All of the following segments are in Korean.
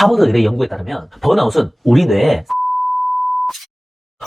하버드 의대 연구에 따르면 번아웃은 우리 뇌에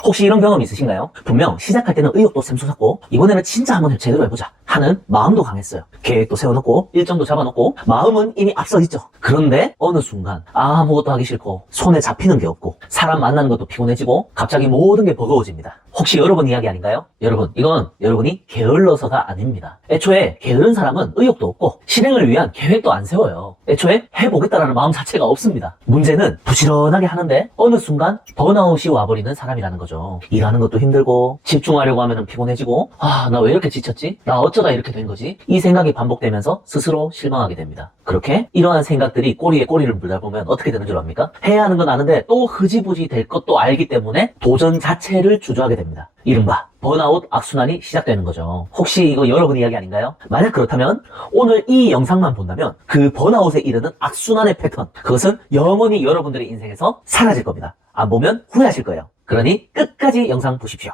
혹시 이런 경험 있으신가요? 분명 시작할 때는 의욕도 샘솟았고 이번에는 진짜 한번 제대로 해보자 하는 마음도 강했어요. 계획도 세워놓고 일정도 잡아놓고 마음은 이미 앞서 있죠. 그런데 어느 순간 아무것도 하기 싫고 손에 잡히는 게 없고 사람 만나는 것도 피곤해지고 갑자기 모든 게 버거워집니다. 혹시 여러분 이야기 아닌가요? 여러분, 이건 여러분이 게을러서가 아닙니다. 애초에 게으른 사람은 의욕도 없고 실행을 위한 계획도 안 세워요. 애초에 해보겠다라는 마음 자체가 없습니다. 문제는 부지런하게 하는데 어느 순간 번아웃이 와버리는 사람이라는 거죠. 일하는 것도 힘들고 집중하려고 하면 피곤해지고 나 왜 이렇게 지쳤지? 나 어쩌다 이렇게 된 거지? 이 생각이 반복되면서 스스로 실망하게 됩니다. 그렇게 이러한 생각들이 꼬리에 꼬리를 물다 보면 어떻게 되는 줄 압니까? 해야 하는 건 아는데 또 흐지부지 될 것도 알기 때문에 도전 자체를 주저하게 됩니다. 이른바 번아웃 악순환이 시작되는 거죠. 혹시 이거 여러분 이야기 아닌가요? 만약 그렇다면 오늘 이 영상만 본다면 그 번아웃에 이르는 악순환의 패턴, 그것은 영원히 여러분들의 인생에서 사라질 겁니다. 안 보면 후회하실 거예요. 그러니 끝까지 영상 보십시오.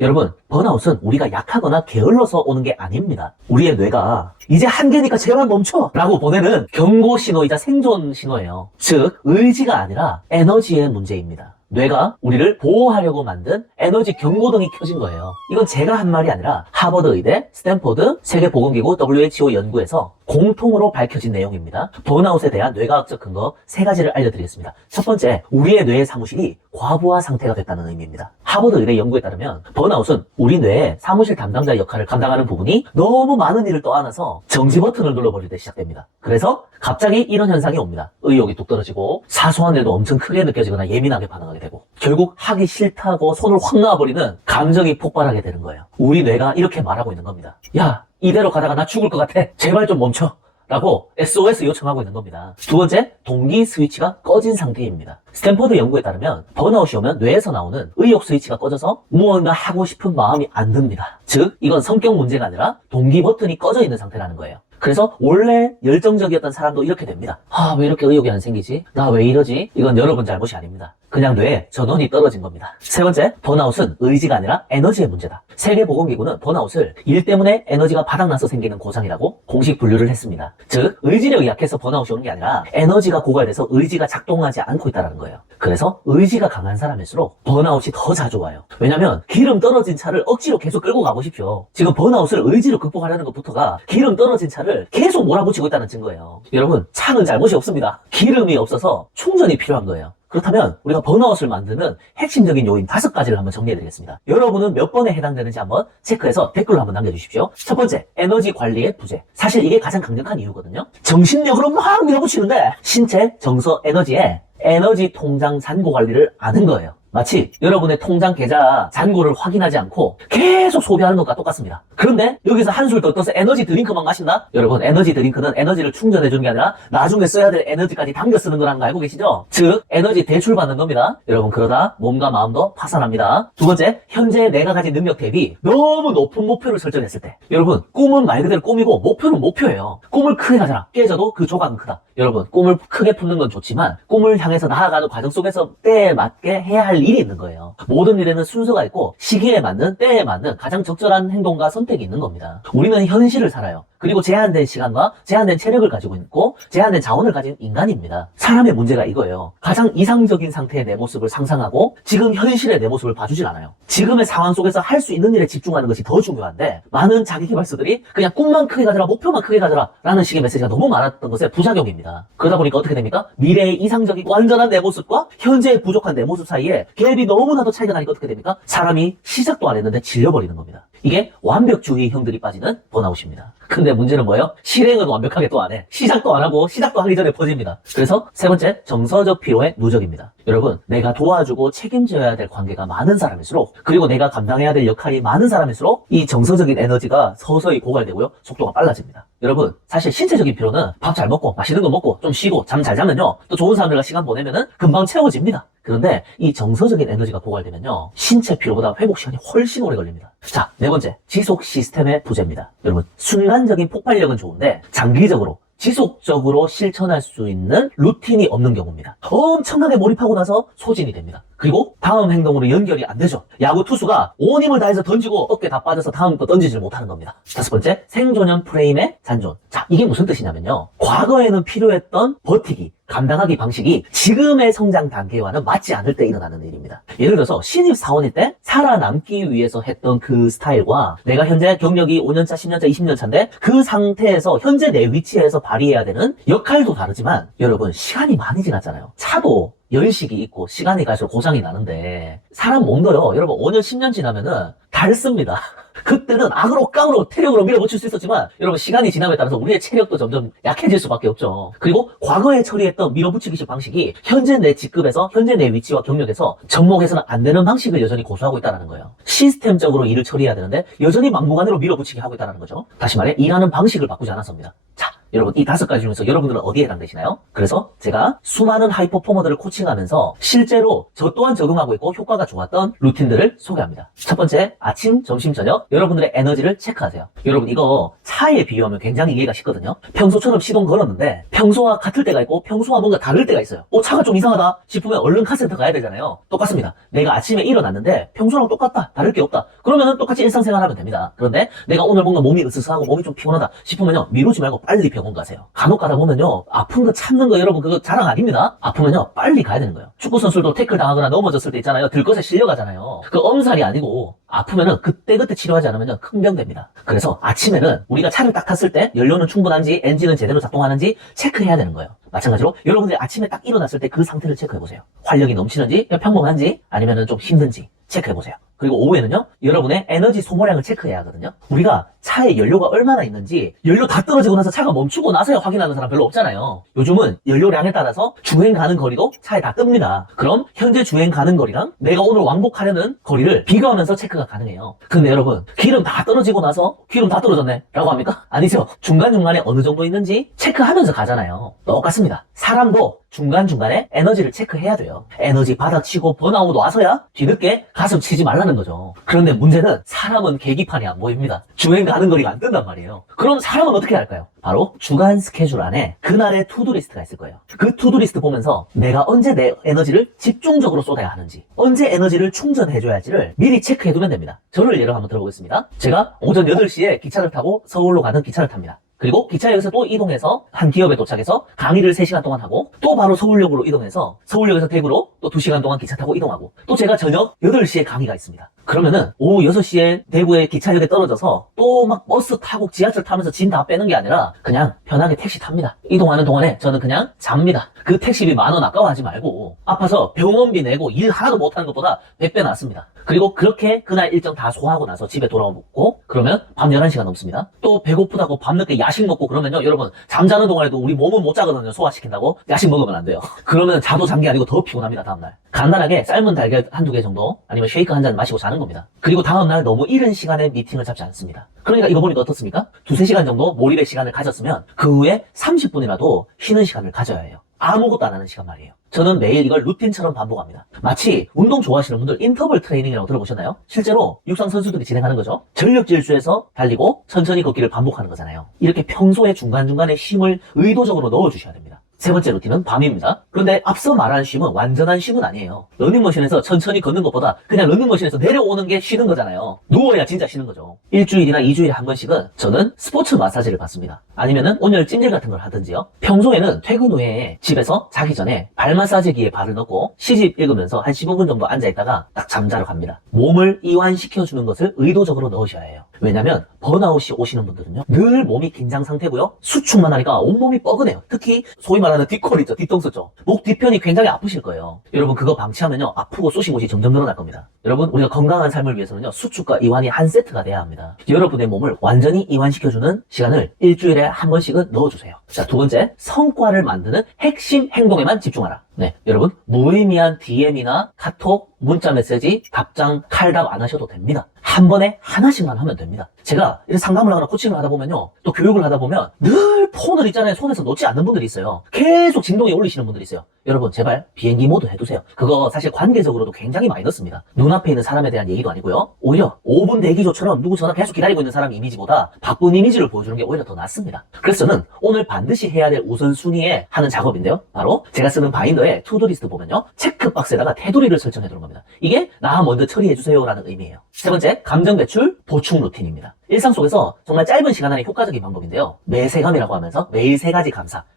여러분, 번아웃은 우리가 약하거나 게을러서 오는 게 아닙니다. 우리의 뇌가 이제 한계니까 제발 멈춰! 라고 보내는 경고 신호이자 생존 신호예요. 즉, 의지가 아니라 에너지의 문제입니다. 뇌가 우리를 보호하려고 만든 에너지 경고등이 켜진 거예요. 이건 제가 한 말이 아니라 하버드 의대, 스탠포드, 세계보건기구 WHO 연구에서 공통으로 밝혀진 내용입니다. 번아웃에 대한 뇌과학적 근거 3가지를 알려드리겠습니다. 첫 번째, 우리의 뇌의 사무실이 과부하 상태가 됐다는 의미입니다. 하버드 의대 연구에 따르면 번아웃은 우리 뇌의 사무실 담당자 역할을 감당하는 부분이 너무 많은 일을 떠안아서 정지 버튼을 눌러버릴 때 시작됩니다. 그래서 갑자기 이런 현상이 옵니다. 의욕이 뚝 떨어지고 사소한 일도 엄청 크게 느껴지거나 예민하게 반응하게 되고 결국 하기 싫다고 손을 확 놔버리는 감정이 폭발하게 되는 거예요. 우리 뇌가 이렇게 말하고 있는 겁니다. 야, 이대로 가다가 나 죽을 것 같아. 제발 좀 멈춰. 라고 SOS 요청하고 있는 겁니다. 두 번째, 동기 스위치가 꺼진 상태입니다. 스탠퍼드 연구에 따르면 번아웃이 오면 뇌에서 나오는 의욕 스위치가 꺼져서 무언가 하고 싶은 마음이 안 듭니다. 즉, 이건 성격 문제가 아니라 동기 버튼이 꺼져 있는 상태라는 거예요. 그래서 원래 열정적이었던 사람도 이렇게 됩니다. 왜 이렇게 의욕이 안 생기지? 나 왜 이러지? 이건 여러분 잘못이 아닙니다. 그냥 뇌에 전원이 떨어진 겁니다. 세 번째, 번아웃은 의지가 아니라 에너지의 문제다. 세계보건기구는 번아웃을 일 때문에 에너지가 바닥나서 생기는 고장이라고 공식 분류를 했습니다. 즉, 의지력이 약해서 번아웃이 오는 게 아니라 에너지가 고갈돼서 의지가 작동하지 않고 있다는 거예요. 그래서 의지가 강한 사람일수록 번아웃이 더 자주 와요. 왜냐면 기름 떨어진 차를 억지로 계속 끌고 가보십시오. 지금 번아웃을 의지로 극복하려는 것부터가 기름 떨어진 차를 계속 몰아붙이고 있다는 증거예요. 여러분, 차는 잘못이 없습니다. 기름이 없어서 충전이 필요한 거예요. 그렇다면 우리가 번아웃을 만드는 핵심적인 요인 5가지를 한번 정리해드리겠습니다. 여러분은 몇 번에 해당되는지 한번 체크해서 댓글로 한번 남겨주십시오. 첫 번째, 에너지 관리의 부재. 사실 이게 가장 강력한 이유거든요. 정신력으로 막 밀어붙이는데 신체, 정서, 에너지에 에너지 통장 잔고 관리를 안 한 거예요. 마치 여러분의 통장 계좌 잔고를 확인하지 않고 계속 소비하는 것과 똑같습니다. 그런데 여기서 한술 더 떠서 에너지 드링크만 마신다? 여러분, 에너지 드링크는 에너지를 충전해주는 게 아니라 나중에 써야 될 에너지까지 담겨 쓰는 거라는 거 알고 계시죠? 즉, 에너지 대출받는 겁니다. 여러분, 그러다 몸과 마음도 파산합니다. 두 번째, 현재 내가 가진 능력 대비 너무 높은 목표를 설정했을 때, 여러분, 꿈은 말 그대로 꿈이고 목표는 목표예요. 꿈을 크게 가져라. 깨져도 그 조각은 크다. 여러분, 꿈을 크게 품는 건 좋지만 꿈을 향해서 나아가는 과정 속에서 때에 맞게 해야 할 일이 있는 거예요. 모든 일에는 순서가 있고 시기에 맞는, 때에 맞는 가장 적절한 행동과 선택이 있는 겁니다. 우리는 현실을 살아요. 그리고 제한된 시간과 제한된 체력을 가지고 있고 제한된 자원을 가진 인간입니다. 사람의 문제가 이거예요. 가장 이상적인 상태의 내 모습을 상상하고 지금 현실의 내 모습을 봐주질 않아요. 지금의 상황 속에서 할 수 있는 일에 집중하는 것이 더 중요한데 많은 자기개발서들이 그냥 꿈만 크게 가져라, 목표만 크게 가져라 라는 식의 메시지가 너무 많았던 것의 부작용입니다. 그러다 보니까 어떻게 됩니까? 미래의 이상적인 완전한 내 모습과 현재의 부족한 내 모습 사이에 갭이 너무나도 차이가 나니까 어떻게 됩니까? 사람이 시작도 안 했는데 질려버리는 겁니다. 이게 완벽주의 형들이 빠지는 번아웃입니다. 근데 문제는 뭐예요? 실행은 완벽하게 또 안 해. 시작도 안 하고 시작도 하기 전에 퍼집니다. 그래서 세 번째, 정서적 피로의 누적입니다. 여러분, 내가 도와주고 책임져야 될 관계가 많은 사람일수록, 그리고 내가 감당해야 될 역할이 많은 사람일수록 이 정서적인 에너지가 서서히 고갈되고요, 속도가 빨라집니다. 여러분, 사실 신체적인 피로는 밥 잘 먹고 맛있는 거 먹고 좀 쉬고 잠 잘 자면요, 또 좋은 사람들과 시간 보내면은 금방 채워집니다. 그런데 이 정서적인 에너지가 고갈되면요, 신체 피로보다 회복 시간이 훨씬 오래 걸립니다. 자, 네 번째, 지속 시스템의 부재입니다. 여러분, 순간적인 폭발력은 좋은데 장기적으로 지속적으로 실천할 수 있는 루틴이 없는 경우입니다. 엄청나게 몰입하고 나서 소진이 됩니다. 그리고 다음 행동으로 연결이 안 되죠. 야구 투수가 온 힘을 다해서 던지고 어깨 다 빠져서 다음 거 던지질 못하는 겁니다. 다섯 번째, 생존형 프레임의 잔존. 자, 이게 무슨 뜻이냐면요. 과거에는 필요했던 버티기, 감당하기 방식이 지금의 성장 단계와는 맞지 않을 때 일어나는 일입니다. 예를 들어서 신입 사원일 때 살아남기 위해서 했던 그 스타일과 내가 현재 경력이 5년차, 10년차, 20년차인데 그 상태에서 현재 내 위치에서 발휘해야 되는 역할도 다르지만 여러분 시간이 많이 지났잖아요. 차도 연식이 있고 시간이 갈수록 고장이 나는데 사람 몸도요. 여러분 5년, 10년 지나면은 닳습니다. 그때는 악으로 깡으로 태력으로 밀어붙일 수 있었지만 여러분 시간이 지남에 따라서 우리의 체력도 점점 약해질 수밖에 없죠. 그리고 과거에 처리했던 밀어붙이기식 방식이 현재 내 직급에서 현재 내 위치와 경력에서 접목해서는 안 되는 방식을 여전히 고수하고 있다는 거예요. 시스템적으로 일을 처리해야 되는데 여전히 막무가내로 밀어붙이게 하고 있다는 거죠. 다시 말해 일하는 방식을 바꾸지 않았습니다. 자, 여러분 이 5가지 중에서 여러분들은 어디에 해당되시나요? 그래서 제가 수많은 하이퍼포머들을 코칭하면서 실제로 저 또한 적용하고 있고 효과가 좋았던 루틴들을 소개합니다. 첫 번째, 아침, 점심, 저녁 여러분들의 에너지를 체크하세요. 여러분 이거 차에 비유하면 굉장히 이해가 쉽거든요. 평소처럼 시동 걸었는데 평소와 같을 때가 있고 평소와 뭔가 다를 때가 있어요. 차가 좀 이상하다 싶으면 얼른 카센터 가야 되잖아요. 똑같습니다. 내가 아침에 일어났는데 평소랑 똑같다, 다를 게 없다. 그러면 똑같이 일상생활 하면 됩니다. 그런데 내가 오늘 뭔가 몸이 으스스하고 몸이 좀 피곤하다 싶으면요, 미루지 말고 빨리 병원 가세요. 간혹 가다 보면요, 아픈 거 참는 거 여러분 그거 자랑 아닙니다. 아프면요 빨리 가야 되는 거예요. 축구 선수도 태클 당하거나 넘어졌을 때 있잖아요, 들것에 실려가잖아요. 그 엄살이 아니고 아프면은 그때그때 치료하지 않으면 큰 병 됩니다. 그래서 아침에는 우리가 차를 딱 탔을 때 연료는 충분한지 엔진은 제대로 작동하는지 체크해야 되는 거예요. 마찬가지로 여러분들이 아침에 딱 일어났을 때 그 상태를 체크해보세요. 활력이 넘치는지 그냥 평범한지 아니면은 좀 힘든지 체크해보세요. 그리고 오후에는요, 여러분의 에너지 소모량을 체크해야 하거든요. 우리가 차에 연료가 얼마나 있는지 연료 다 떨어지고 나서 차가 멈추고 나서야 확인하는 사람 별로 없잖아요. 요즘은 연료량에 따라서 주행 가는 거리도 차에 다 뜹니다. 그럼 현재 주행 가는 거리랑 내가 오늘 왕복하려는 거리를 비교하면서 체크가 가능해요. 근데 여러분 기름 다 떨어지고 나서 기름 다 떨어졌네 라고 합니까? 아니죠. 중간중간에 어느 정도 있는지 체크하면서 가잖아요. 똑같습니다. 사람도 중간중간에 에너지를 체크해야 돼요. 에너지 바닥치고 번아웃 와서야 뒤늦게 가슴 치지 말라는 거죠. 그런데 문제는 사람은 계기판이 안 보입니다. 주행 가는 거리가 안 뜬단 말이에요. 그럼 사람은 어떻게 할까요? 바로 주간 스케줄 안에 그날의 투두리스트가 있을 거예요. 그 투두리스트 보면서 내가 언제 내 에너지를 집중적으로 쏟아야 하는지, 언제 에너지를 충전해줘야 할지를 미리 체크해두면 됩니다. 저를 예로 한번 들어보겠습니다. 제가 오전 8시에 기차를 타고 서울로 가는 기차를 탑니다. 그리고 기차역에서 또 이동해서 한 기업에 도착해서 강의를 3시간 동안 하고 또 바로 서울역으로 이동해서 서울역에서 대구로 또 2시간 동안 기차 타고 이동하고 또 제가 저녁 8시에 강의가 있습니다. 그러면은 오후 6시에 대구의 기차역에 떨어져서 또 막 버스 타고 지하철 타면서 짐 다 빼는 게 아니라 그냥 편하게 택시 탑니다. 이동하는 동안에 저는 그냥 잡니다. 그 택시비 10,000원 아까워하지 말고 아파서 병원비 내고 일 하나도 못하는 것보다 100배 낫습니다. 그리고 그렇게 그날 일정 다 소화하고 나서 집에 돌아오고 그러면 밤 11시가 넘습니다. 또 배고프다고 밤늦게 야식 먹고 그러면요, 여러분 잠자는 동안에도 우리 몸은 못 자거든요. 소화시킨다고. 야식 먹으면 안 돼요. 그러면 자도 잔 게 아니고 더 피곤합니다. 다음날 간단하게 삶은 달걀 한두 개 정도 아니면 쉐이크 한 잔 마시고 자는 겁니다. 그리고 다음날 너무 이른 시간에 미팅을 잡지 않습니다. 그러니까 이거 보니까 어떻습니까? 2-3시간 정도 몰입의 시간을 가졌으면 그 후에 30분이라도 쉬는 시간을 가져야 해요. 아무것도 안 하는 시간 말이에요. 저는 매일 이걸 루틴처럼 반복합니다. 마치 운동 좋아하시는 분들 인터벌 트레이닝이라고 들어보셨나요? 실제로 육상 선수들이 진행하는 거죠. 전력 질주해서 달리고 천천히 걷기를 반복하는 거잖아요. 이렇게 평소에 중간중간에 쉼을 의도적으로 넣어주셔야 됩니다. 세 번째 루틴은 밤입니다. 그런데 앞서 말한 쉼은 완전한 쉼은 아니에요. 러닝머신에서 천천히 걷는 것보다 그냥 러닝머신에서 내려오는 게 쉬는 거잖아요. 누워야 진짜 쉬는 거죠. 일주일이나 2주일에 한 번씩은 저는 스포츠 마사지를 받습니다. 아니면은 온열 찜질 같은 걸 하든지요. 평소에는 퇴근 후에 집에서 자기 전에 발 마사지기에 발을 넣고 시집 읽으면서 한 15분 정도 앉아있다가 딱 잠자러 갑니다. 몸을 이완시켜주는 것을 의도적으로 넣으셔야 해요. 왜냐면 번아웃이 오시는 분들은요, 늘 몸이 긴장 상태고요, 수축만 하니까 온몸이 뻐근해요. 특히 소위 말하는 뒷골 있죠, 뒤통수 쪽, 목 뒤편이 굉장히 아프실 거예요. 여러분 그거 방치하면요 아프고 쏘신 곳이 점점 늘어날 겁니다. 여러분 우리가 건강한 삶을 위해서는요, 수축과 이완이 한 세트가 돼야 합니다. 여러분의 몸을 완전히 이완시켜주는 시간을 일주일에 한 번씩은 넣어주세요. 자, 두 번째, 성과를 만드는 핵심 행동에만 집중하라. 네, 여러분 무의미한 DM이나 카톡, 문자 메시지, 답장, 칼답 안 하셔도 됩니다. 한 번에 하나씩만 하면 됩니다. 제가 이렇게 상담을 하거나 코칭을 하다 보면요, 또 교육을 하다 보면 늘 폰을 있잖아요. 손에서 놓지 않는 분들이 있어요. 계속 진동에 올리시는 분들이 있어요. 여러분 제발 비행기 모드 해두세요. 그거 사실 관계적으로도 굉장히 마이너스입니다. 눈앞에 있는 사람에 대한 얘기도 아니고요. 오히려 5분 대기조처럼 누구 전화 계속 기다리고 있는 사람 이미지보다 바쁜 이미지를 보여주는 게 오히려 더 낫습니다. 그래서 저는 오늘 반드시 해야 될 우선순위에 하는 작업인데요. 바로 제가 쓰는 바인더에 투두리스트 보면요. 체크박스에다가 테두리를 설정해 두는 겁니다. 이게 나 먼저 처리해주세요 라는 의미예요. 세 번째, 감정 배출 보충 루틴입니다. 일상 속에서 정말 짧은 시간 안에 효과적인 방법인데요. 매세감이라고 하면서 매일 3가지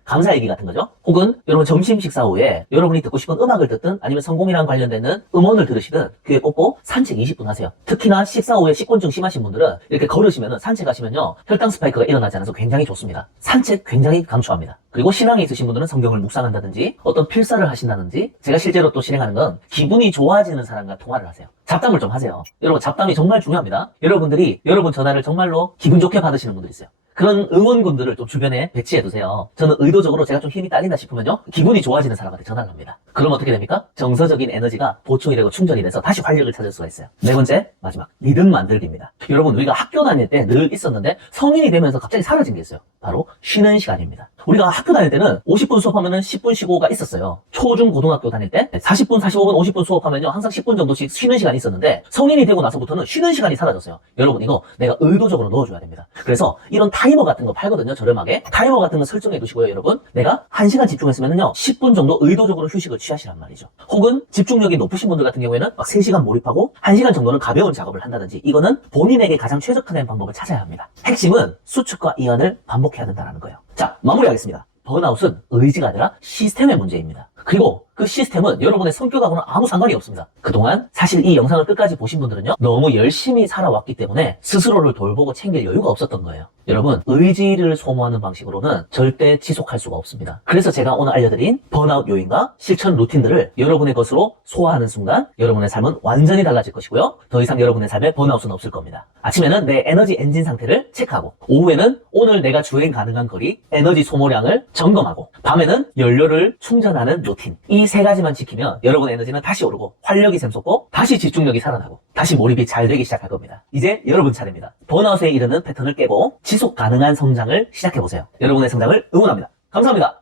감사 얘기 같은 거죠. 혹은 여러분 점심 식사 후에 여러분이 듣고 싶은 음악을 듣든 아니면 성공이랑 관련되는 음원을 들으시든 귀에 꽂고 산책 20분 하세요. 특히나 식사 후에 식곤증 심하신 분들은 이렇게 걸으시면 산책하시면요. 혈당 스파이크가 일어나지 않아서 굉장히 좋습니다. 산책 굉장히 강추합니다. 그리고 신앙이 있으신 분들은 성경을 묵상한다든지 어떤 필사를 하신다든지 제가 실제로 또 진행하는 건 기분이 좋아지는 사람과 통화를 하세요. 잡담을 좀 하세요. 여러분 잡담이 정말 중요합니다. 여러분들이 여러분 전화를 정말로 기분 좋게 받으시는 분들이 있어요. 그런 응원군들을 좀 주변에 배치해두세요. 저는 의도적으로 제가 좀 힘이 딸린다 싶으면요. 기분이 좋아지는 사람한테 전화를 합니다. 그럼 어떻게 됩니까? 정서적인 에너지가 보충이 되고 충전이 돼서 다시 활력을 찾을 수가 있어요. 네 번째, 마지막, 리듬 만들기입니다. 여러분 우리가 학교 다닐 때 늘 있었는데 성인이 되면서 갑자기 사라진 게 있어요. 바로 쉬는 시간입니다. 우리가 학교 다닐 때는 50분 수업하면은 10분 쉬고가 있었어요. 초중 고등학교 다닐 때 40분, 45분, 50분 수업하면요. 항상 10분 정도씩 쉬는 시간이 있었는데 성인이 되고 나서부터는 쉬는 시간이 사라졌어요. 여러분 이거 내가 의도적으로 넣어줘야 됩니다. 그래서 이런 타이머 같은 거 팔거든요. 저렴하게. 타이머 같은 거 설정해 두시고요. 여러분 내가 1시간 집중했으면요. 10분 정도 의도적으로 휴식을 취하시란 말이죠. 혹은 집중력이 높으신 분들 같은 경우에는 막 3시간 몰입하고 1시간 정도는 가벼운 작업을 한다든지 이거는 본인에게 가장 최적화된 방법을 찾아야 합니다. 핵심은 수축과 이완을 반복해야 된다는 거예요. 자, 마무리하겠습니다. 번아웃은 의지가 아니라 시스템의 문제입니다. 그리고 그 시스템은 여러분의 성격하고는 아무 상관이 없습니다. 그동안 사실 이 영상을 끝까지 보신 분들은요. 너무 열심히 살아왔기 때문에 스스로를 돌보고 챙길 여유가 없었던 거예요. 여러분 의지를 소모하는 방식으로는 절대 지속할 수가 없습니다. 그래서 제가 오늘 알려드린 번아웃 요인과 실천 루틴들을 여러분의 것으로 소화하는 순간 여러분의 삶은 완전히 달라질 것이고요. 더 이상 여러분의 삶에 번아웃은 없을 겁니다. 아침에는 내 에너지 엔진 상태를 체크하고 오후에는 오늘 내가 주행 가능한 거리, 에너지 소모량을 점검하고 밤에는 연료를 충전하는 루틴. 이 3가지만 지키면 여러분의 에너지는 다시 오르고 활력이 샘솟고 다시 집중력이 살아나고 다시 몰입이 잘 되기 시작할 겁니다. 이제 여러분 차례입니다. 번아웃에 이르는 패턴을 깨고 지속 가능한 성장을 시작해보세요. 여러분의 성장을 응원합니다. 감사합니다.